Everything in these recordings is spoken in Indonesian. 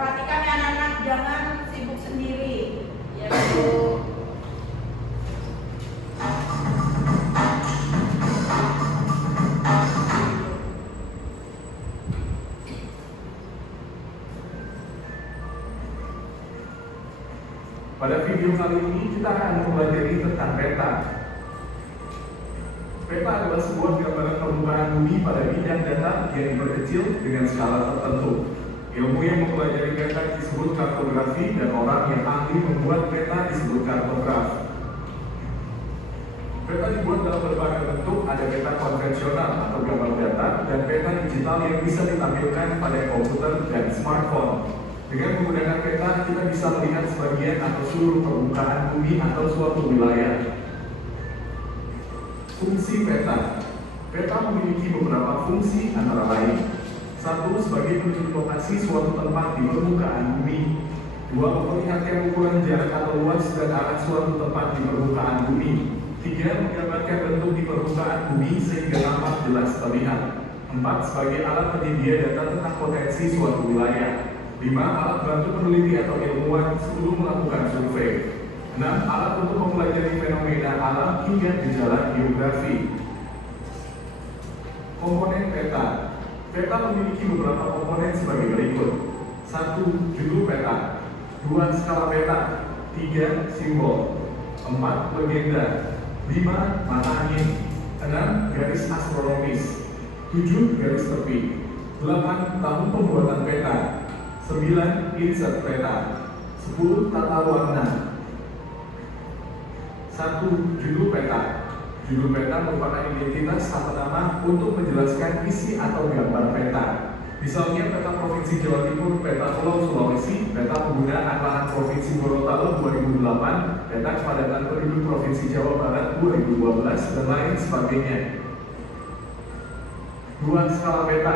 Perhatikan ya anak-anak, jangan sibuk sendiri. Ya Bu. Pada video kali ini kita akan mempelajari tentang peta. Peta adalah sebuah gambaran permukaan bumi pada bidang data yang diperkecil dengan skala tertentu. Ilmu yang mempelajari peta disebut kartografi dan orang yang ahli membuat peta disebut kartograf. Peta dibuat dalam berbagai bentuk, ada peta konvensional atau gambar data dan peta digital yang bisa ditampilkan pada komputer dan smartphone. Dengan menggunakan peta, kita bisa melihat sebagian atau seluruh permukaan bumi atau suatu wilayah. Fungsi peta. Peta memiliki beberapa fungsi antara lain. 1. Sebagai penunjuk lokasi suatu tempat di permukaan bumi. 2. Memperlihatkan ukuran jarak atau luas dan arah suatu tempat di permukaan bumi. 3. Menggambarkan bentuk di permukaan bumi sehingga nampak jelas terlihat. 4. Sebagai alat penyedia data tentang potensi suatu wilayah. 5. Alat bantu peneliti atau ilmuwan sebelum melakukan survei. 6. Alat untuk mempelajari fenomena alam hingga gejala geografi. Komponen peta. Peta memiliki beberapa komponen sebagai berikut. 1. Judul peta. 2. Skala peta. 3. Simbol. 4. Legenda. 5. Mata angin. 6. Garis astronomis. 7. Garis tepi. 8. Tahun pembuatan peta. 9. Insert peta. 10. Tata warna. 1. Judul peta. Judul peta merupakan identitas atau nama untuk menjelaskan isi atau gambar peta. Misalnya peta Provinsi Jawa Timur, peta Pulau Sulawesi, peta penggunaan lahan Provinsi Gorontalo 2008, peta kepadatan penduduk Provinsi Jawa Barat 2012, dan lain sebagainya. 2. Skala peta.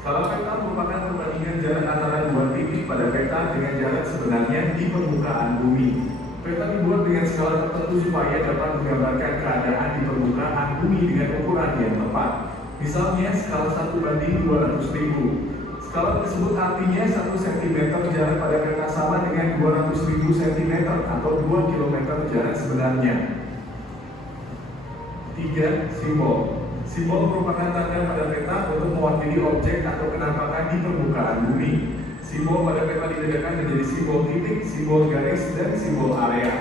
Skala peta merupakan perbandingan jarak antara dua titik pada peta dengan jarak sebenarnya di permukaan bumi. Peta dibuat dengan skala tertentu supaya dapat menggambarkan keadaan di permukaan bumi dengan ukuran yang tepat. Misalnya skala 1:200.000. Skala tersebut artinya 1 cm jarak pada peta sama dengan 200.000 cm atau 2 km jarak sebenarnya. 3. Simbol. Simbol merupakan tanda pada peta untuk mewakili objek atau penampakan di permukaan bumi. Simbol pada peta dibedakan menjadi simbol titik, simbol garis, dan simbol area.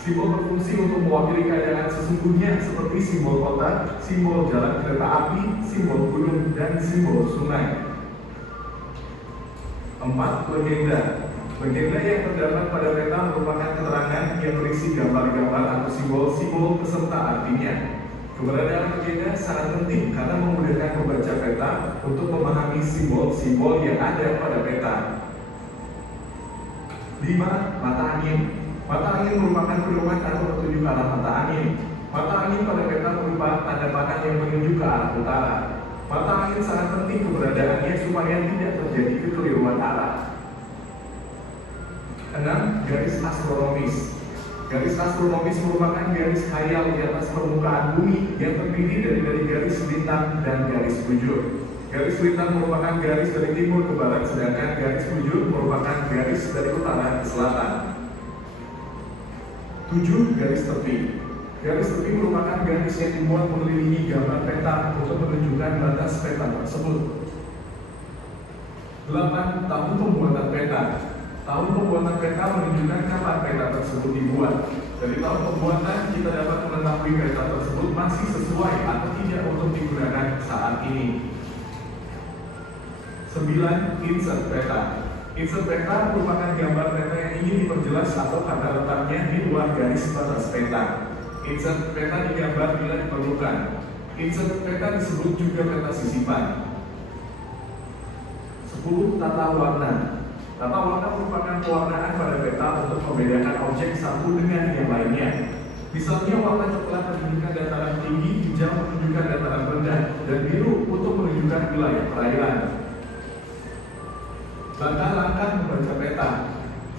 Simbol berfungsi untuk mewakili keadaan sesungguhnya seperti simbol kota, simbol jalan kereta api, simbol gunung, dan simbol sungai. 4. Legenda. Legenda yang terdapat pada peta merupakan keterangan yang berisi gambar-gambar atau simbol-simbol beserta artinya. Keberadaan legenda sangat penting karena memudahkan pembaca peta untuk memahami simbol-simbol yang ada pada peta. 5. Mata angin. Mata angin merupakan pedoman atau petunjuk arah mata angin. Mata angin pada peta berupa tanda panah yang menunjuk ke arah utara. Mata angin sangat penting keberadaannya supaya tidak terjadi kekeliruan arah. 6. Garis astronomis. Garis astronomis merupakan garis khayal di atas permukaan bumi yang terdiri dari garis lintang dan garis bujur. Garis lintang merupakan garis dari timur ke barat, sedangkan garis bujur merupakan garis dari utara ke selatan. 7. Garis tepi. Garis tepi merupakan garis yang dibuat mengelilingi gambar peta untuk menunjukkan batas peta tersebut. 8. Tahun pembuatan peta. Tahun pembuatan peta menunjukkan kapan peta tersebut dibuat. Dari tahun pembuatan, kita dapat mengetahui peta tersebut masih sesuai atau tidak untuk digunakan saat ini. 9. Insert peta. Insert peta merupakan gambar peta yang ingin diperjelas atau kata letaknya di luar garis batas peta. Insert peta digambar bila diperlukan. Insert peta disebut juga peta sisipan. 10. Tata warna. Tata warna merupakan pewarnaan pada peta untuk membedakan objek satu dengan yang lainnya. Misalnya warna coklat menunjukkan dataran tinggi, hijau menunjukkan dataran rendah, dan biru untuk menunjukkan wilayah perairan. Langkah-langkah membaca peta.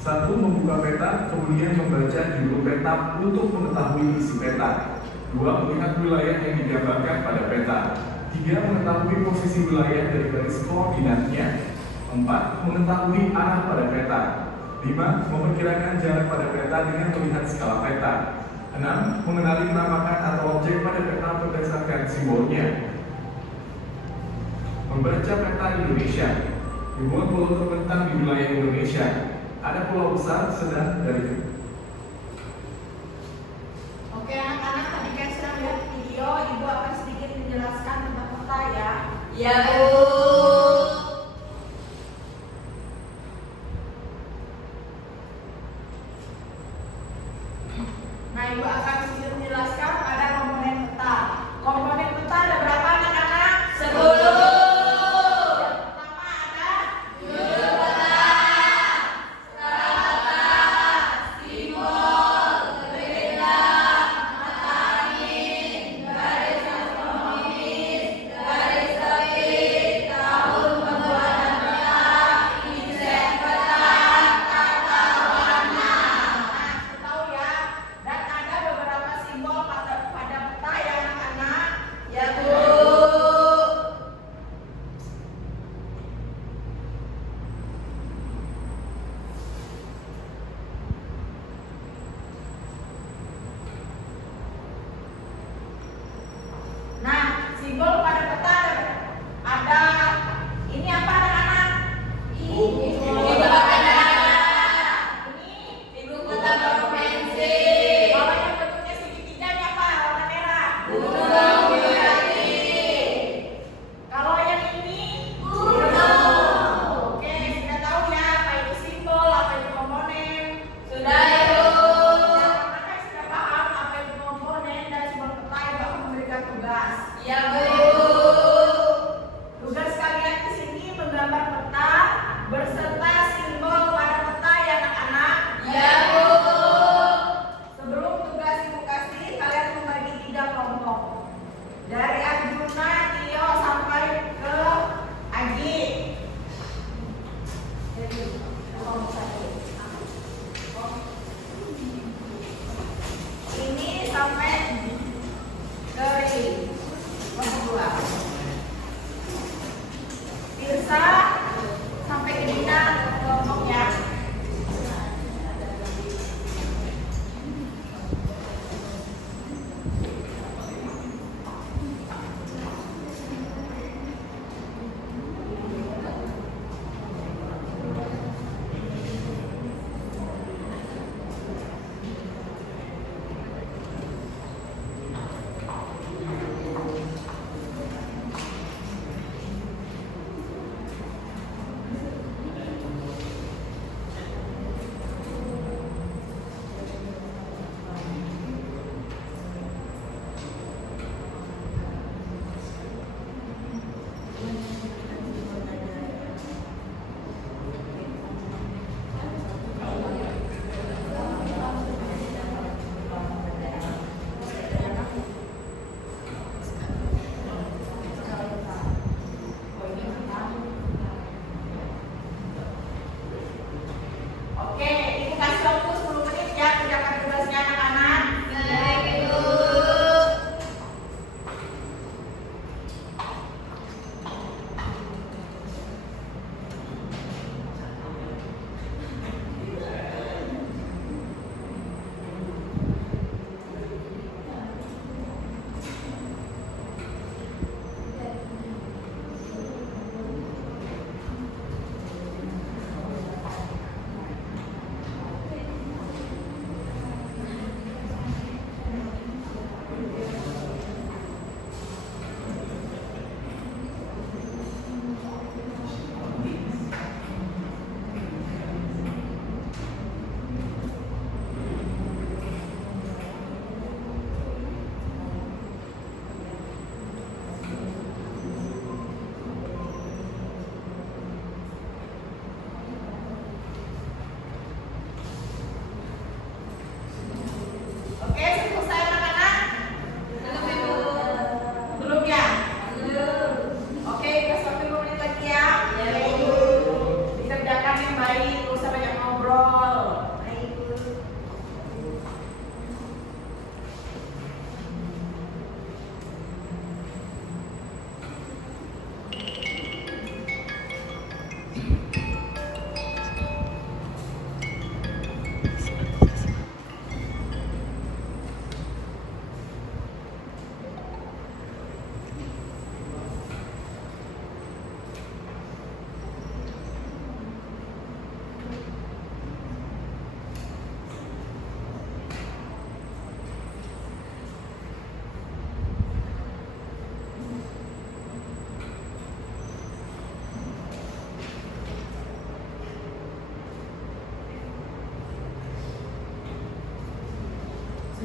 1. Membuka peta, kemudian membaca judul peta untuk mengetahui isi peta. 2. Melihat wilayah yang digambarkan pada peta. 3. Mengetahui posisi wilayah dari garis koordinatnya. 4. 4. Mengetahui arah pada peta. 5. Memperkirakan jarak pada peta dengan melihat skala peta. 6. Mengenali menamakan atau objek pada peta berdasarkan simbolnya. Membaca peta Indonesia. Ribuan pulau terbentang di wilayah Indonesia. Ada pulau besar, sedang, dan kecil. Oke anak-anak, tadi kan sudah lihat video, Ibu akan sedikit menjelaskan tentang peta ya. Ya, Bu. Nah, Ibu akan sedikit menjelaskan pada komponen peta. Komponen peta ada berapa anak-anak? 10. Yang pertama ada Judul peta, skala peta,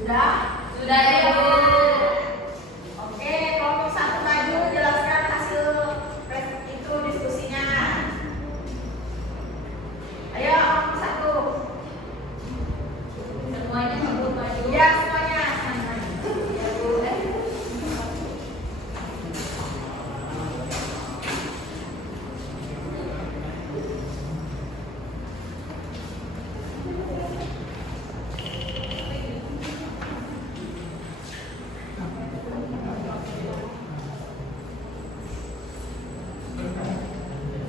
Sudah? Sudah ya Bu. Oke, kelompok satu maju jelaskan hasil itu diskusinya. Ayo kelompok satu. Semuanya maju. Ya semuanya. Ya Bu.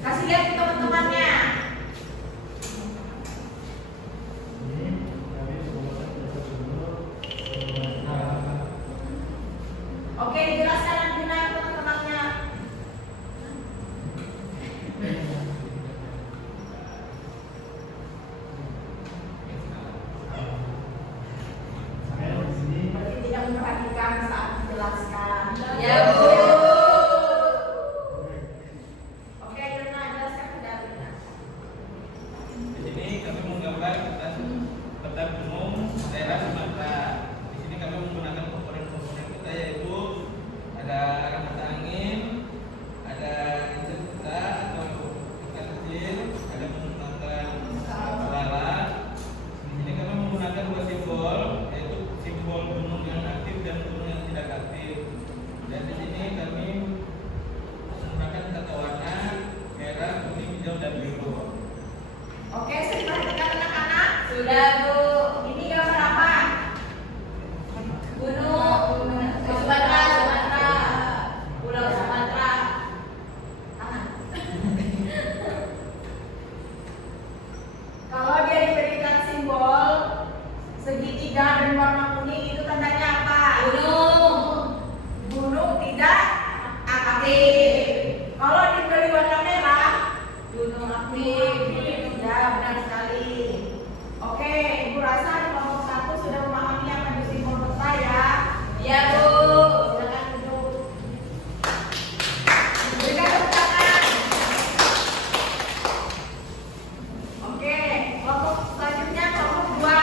Kasih lihat ke teman-temannya. Oke, dijelaskan Andina ke teman-temannya. Berarti tidak memperhatikan saat dijelaskan. Ya Bu. Oke, Yuna, jelaskan ke Darina. Di sini kami menggambar peta gunung daerah Sumatera. Di sini kami menggunakan komponen-komponen peta yaitu ada arah mata angin, ada intensitas atau peta kecil, ada menggunakan pelalat. Di sini kami menggunakan dua simbol yaitu simbol gunung yang aktif dan gunung yang tidak aktif. Dan di sini kami menggunakan tata warna merah, kuning, hijau, dan biru. Oke, saya perhatikan anak-anak. Sudah Bu. Ini gambar apa? Gunung Sumatera. Pulau Sumatera. Kalau dia diberikan simbol segitiga dan warna kuning, itu tandanya apa? Gunung. Gunung tidak aktif. Kalau diberi warna merah, Gunung aktif. ya benar sekali. Oke, Ibu rasa di kelompok satu sudah memahami apa itu simbol peta ya. Ya Bu. Silakan duduk. Berikan tepuk tangan. Oke, kelompok selanjutnya kelompok dua.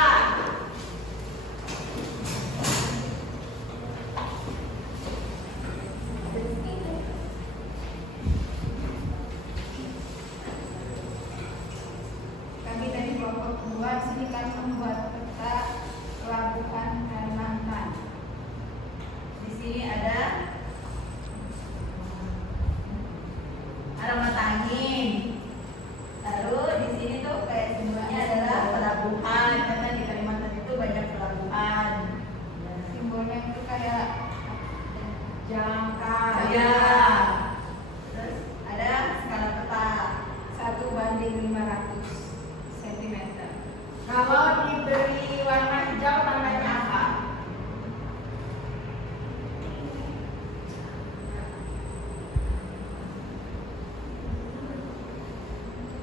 Kami dari kelompok 2 di sini kami membuat peta pelabuhan Kalimantan. Di sini ada mata angin. Lalu di sini tuh kayak simbolnya adalah pelabuhan karena di Kalimantan itu banyak pelabuhan. Simbolnya itu kayak Jangka. Ya. Terus ada skala peta. 1:500 cm. Kalau diberi warna hijau tandanya apa?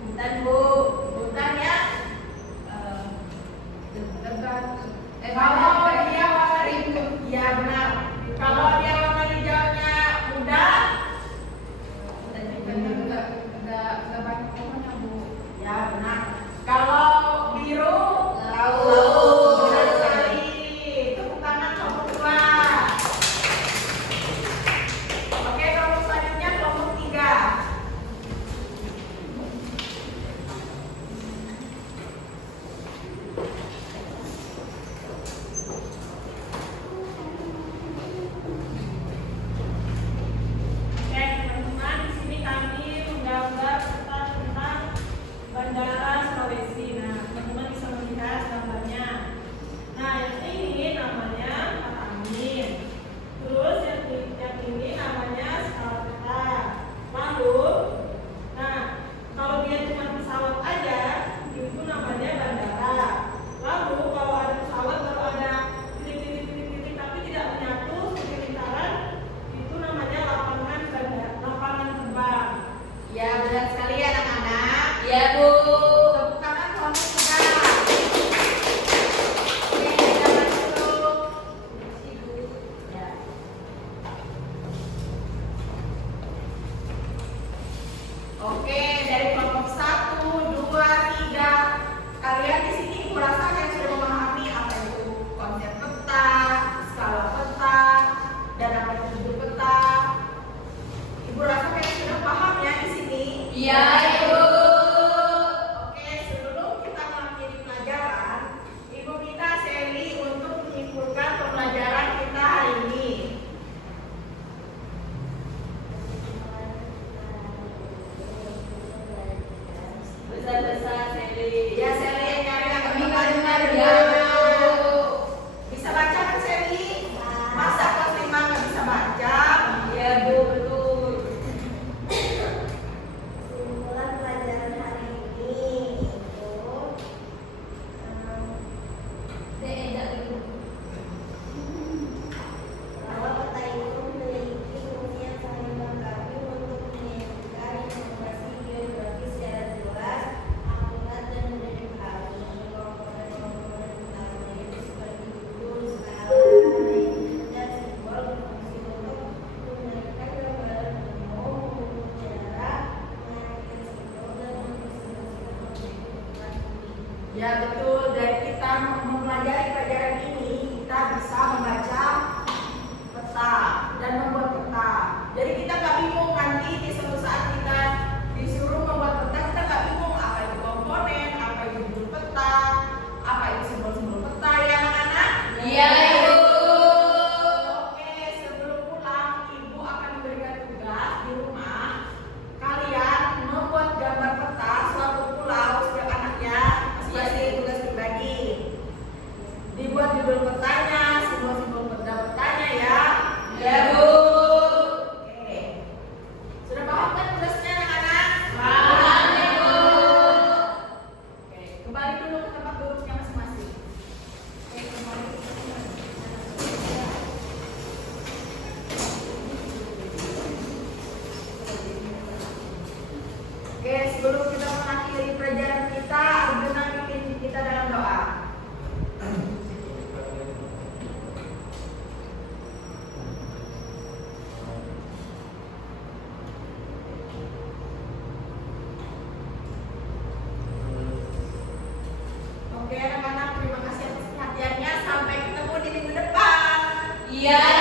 Bukan Bu, bukan ya. Lebat. Kalau dia warna hijau, ya benar. Kalau dia warna hijaunya muda, Enggak banyak pohonnya Bu. ya benar. Kalau biru, Laut. benar sekali. Tepuk tangan kelompok dua. Oke, kelompok selanjutnya kelompok tiga. Oke, teman-teman, di sini kami menggambar peta tentang Bandara Sulawesi. Nah, teman-teman bisa melihat gambarnya. Nah, yang ini namanya mata angin. Terus yang ini namanya skala peta. Lalu, nah kalau dia cuma pesawat aja, itu namanya bandara. Lalu kalau ada pesawat baru ada titik-titik tapi tidak menyatu seperti lingkaran, itu namanya lapangan terbang. Ya benar sekali ya anak-anak. Ya Bu. Tepuk tangan kelompok tiga. Oke, kita masuk. Ya. Oke, dari kelompok 1, 2, 3. Kalian di sini kurasa yang sudah memahami apa itu konsep peta, Ya betul, dari kita mempelajari pelajaran ini kita bisa membaca peta dan membuat peta. Jadi kita nggak bingung nanti di suatu saat kita disuruh membuat peta, kita nggak bingung apa itu komponen, apa itu judul peta, apa itu simbol-simbol peta ya anak-anak? Iya, Ibu. Oke, sebelum pulang Ibu akan memberikan tugas di rumah. Kalian membuat gambar peta suatu pulau setiap anaknya masing-masing tugas pribadi. Dibuat judul petanya, simbol-simbol petanya ya. Ya, Bu. Oke. Sudah paham kan tugasnya anak-anak? Paham, Ibu. Oke, kembali dulu ke tempat duduknya masing-masing. Oke, kembali. Oke, sebelum kita mengakhiri pelajaran kita, Abdullah pimpin kita dalam doa. Oke, anak-anak, terima kasih atas perhatiannya. Sampai ketemu di minggu depan. Iya.